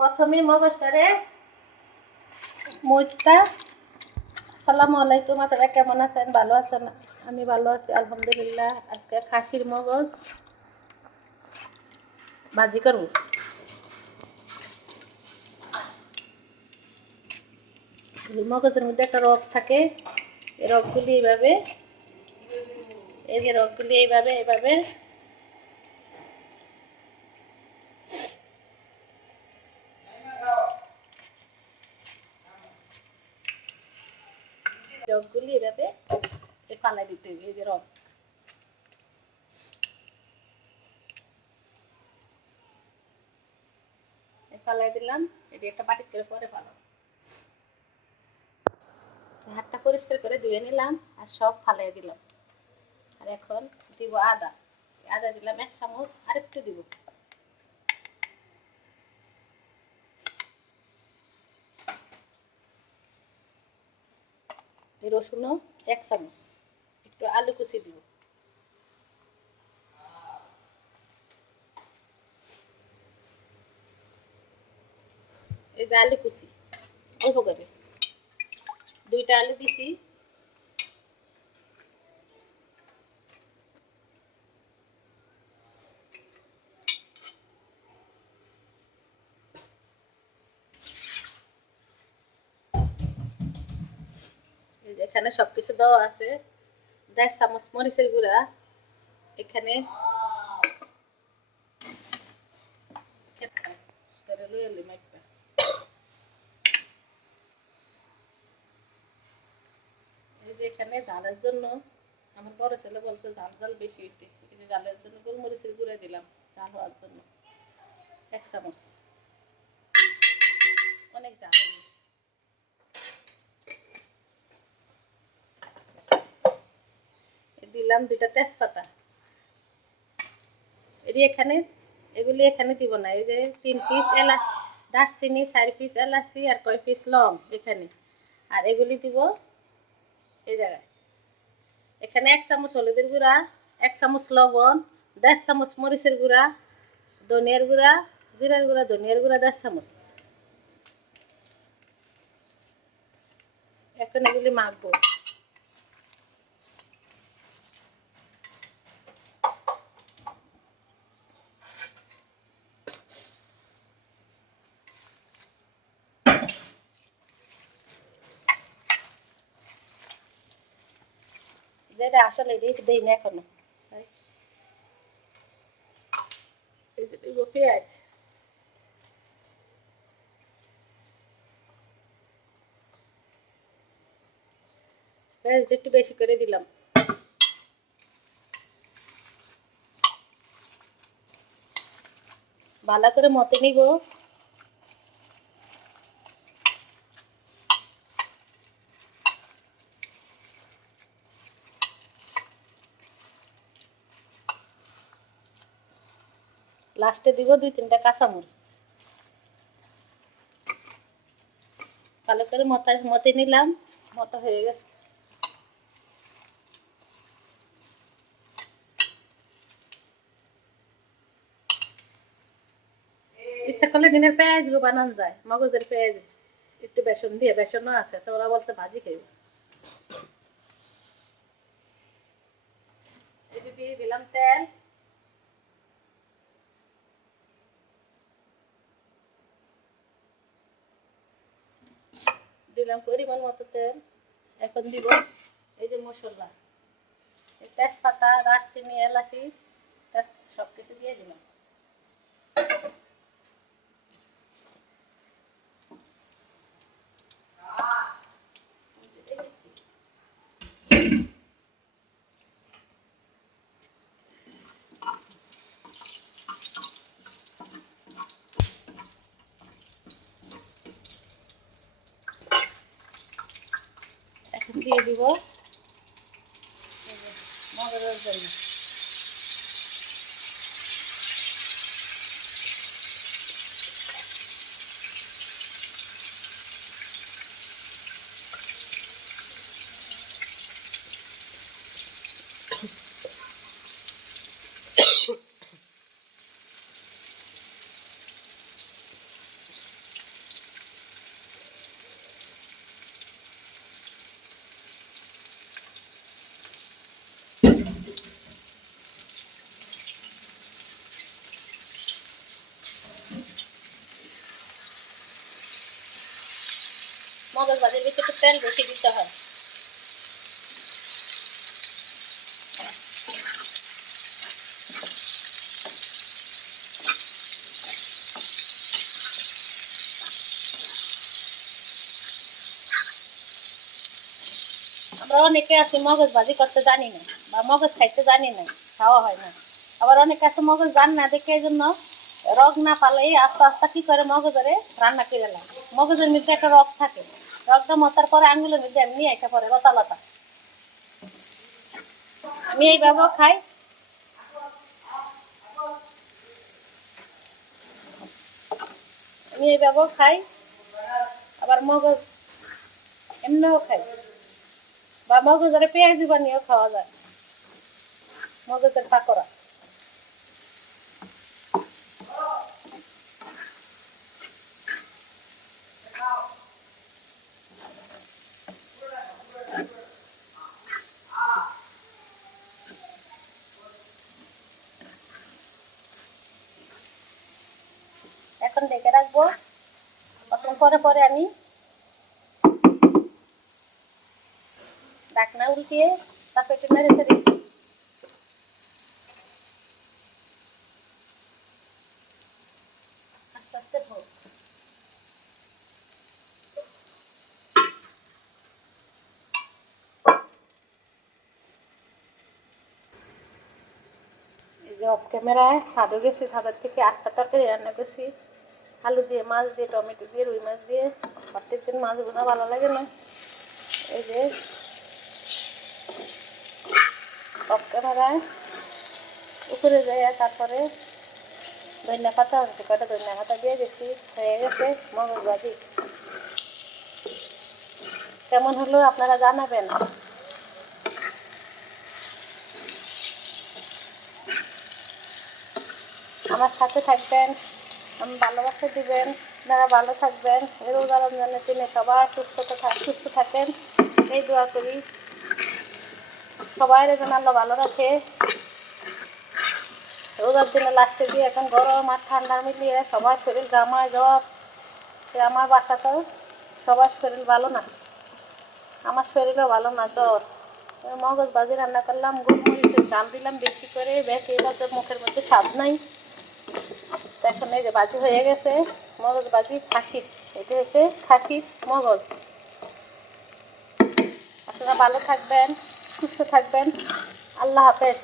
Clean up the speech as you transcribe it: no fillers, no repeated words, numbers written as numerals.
প্রথমে মগজটারে মইটা। আসসালামু আলাইকুম, আপনারা কেমন আছেন? ভালো আছেন? আমি ভালো আছি আলহামদুলিল্লাহ। আজকে খাসির মগজ ভাজি করব। মগজের মধ্যে একটা রগ থাকে, এই রগগুলি এইভাবে, এই যে রগগুলি এইভাবে এইভাবে রগগুলি এভাবে পালাই দিতে হবে। এই যে রগ পালাই দিলাম, এটি একটা বাটি করে পরে পালাম। হাতটা পরিষ্কার করে ধুয়ে নিলাম আর সব ফালাই দিলাম। আর এখন দিব আদা। আদা দিলাম 1 চামচ, আর একটু দিব। রসুনও 1 চামচ, একটু আলু কুচি দিব। এই যে আলু কুচি অল্প করে 2টা আলু দিছি। এই যে এখানে সবকিছু দেওয়া আছে। 1.5 চামচ মরিচের গুঁড়া, এখানে এই যে এখানে ঝালের জন্য আমার বড় ছেলে বলছে ঝাল ঝাল বেশি হইতে, এই যে ঝালের জন্য গোলমরিচের গুঁড়া দিলাম ঝাল হওয়ার জন্য 1 চামচ। অনেক ঝাল দিলাম। 2টা তেজপাতা এগুলি এখানে দিব না। এই যে 3 পিস এলাচ, দারচিনি, 4 পিস এলাচি আর কয় পিস লং এখানে, আর এগুলি দিব এই জায়গায়। এখানে 1 চামচ হলুদের গুঁড়া, 1 চামচ লবণ, 1.5 চামচ মরিচের গুঁড়া, ধনিয়ার গুঁড়া, জিরার গুঁড়া, ধনিয়ার গুঁড়া 1.5 চামচ। এখন এগুলি মাখবো। যেটা আসলে দেই না এখনো। পেঁয়াজ একটু বেশি করে দিলাম। ভালো করে মতে নিব। লাস্টে দিব 2-3টা কাঁচামরিচ। ভালো করে মতে নিলাম, মতো হয়ে গেছে। ইচ্ছা করলে ডিমের পেঁয়াজগুলো বানানো যায়, মগজের পেঁয়াজ একটু বেসন দিয়ে, বেসনও আছে তো ওরা বলছে ভাজি খাইব। এই যে দিয়ে দিলাম তেল, দিলাম পরিমাণ মতো তেল। এখন দিব এই যে মশলা, তেজপাতা, দারচিনি, এলাচি সব কিছু দিয়ে দিলাম। এখন দিয়ে দিব মগজের জন্য মগজ ভাজির ভিতরে একটু তেল বেশি দিতে হয়। আমরা অনেকে আছি মগজ ভাজি করতে জানি না বা মগজ খাইতে জানি না, খাওয়া হয় না। আবার অনেকে আছে মগজ জান না দেখে এই জন্য রগ না পালেই আস্তে আস্তে কি করে মগজরে রান্না করে লাগে। মগজের মধ্যে একটা রগ থাকে, রগটা মতার পরে আঙ্গুলের মধ্যে এমনি একটা পরে লতা লতা। আমি এইভাবেও খাই, আমি এইভাবেও খাই, আবার মগজ এমনিও খাই, বা মগজরে পেঁয়াজি বানিয়েও খাওয়া যায়, মগজের পাকোড়া। এখন ঢেকে রাখবো, কতক্ষণ পরে পরে আমি ঢাকনা উল্টিয়ে তারপর একটু নেড়ে চেড়ে আস্তে আস্তে হোক। এই যে অফ ক্যামেরায় ছাদও গেছি, ছাদের থেকে 8টা তরকারি রান্না করছি, আলু দিয়ে, মাছ দিয়ে, টমেটো দিয়ে, রুই মাছ দিয়ে। প্রত্যেকদিন মাছ বোনা ভালো লাগে না। এই যে অফ ক্যামেরায় উপরে যায়, তারপরে ধনিয়া পাতা আনছি, কটা ধনিয়া পাতা দিয়ে দিচ্ছি, হয়ে গেছে মগজ ভাজি। কেমন হলো আপনারা জানাবেন। আমার সাথে থাকবেন, আমি ভালোবাসা দিবেন, আপনারা ভালো থাকবেন। এই রোজা রমজানের দিনে সবাই সুস্থ থাকেন এই দোয়া করি। সবাই যেন আল্লাহ ভালো রাখে। রোজার দিনে লাস্টে দিয়ে এখন গরম আর ঠান্ডার মিলিয়ে সবার শরীর ঘামায় জ্বর। আমার বাসাতেও সবার শরীর ভালো না, আমার শরীরও ভালো না, জ্বর। মগজ ভাজি রান্না করলাম, গোলমরিচের ঝাল দিলাম বেশি করে, বেঁকে বাজে মুখের মধ্যে স্বাদ নাই। এখন এই যে ভাজি হয়ে গেছে, মগজ ভাজি খাসির, এটা হচ্ছে খাসির মগজ। আপনারা ভালো থাকবেন, সুস্থ থাকবেন, আল্লাহ হাফেজ।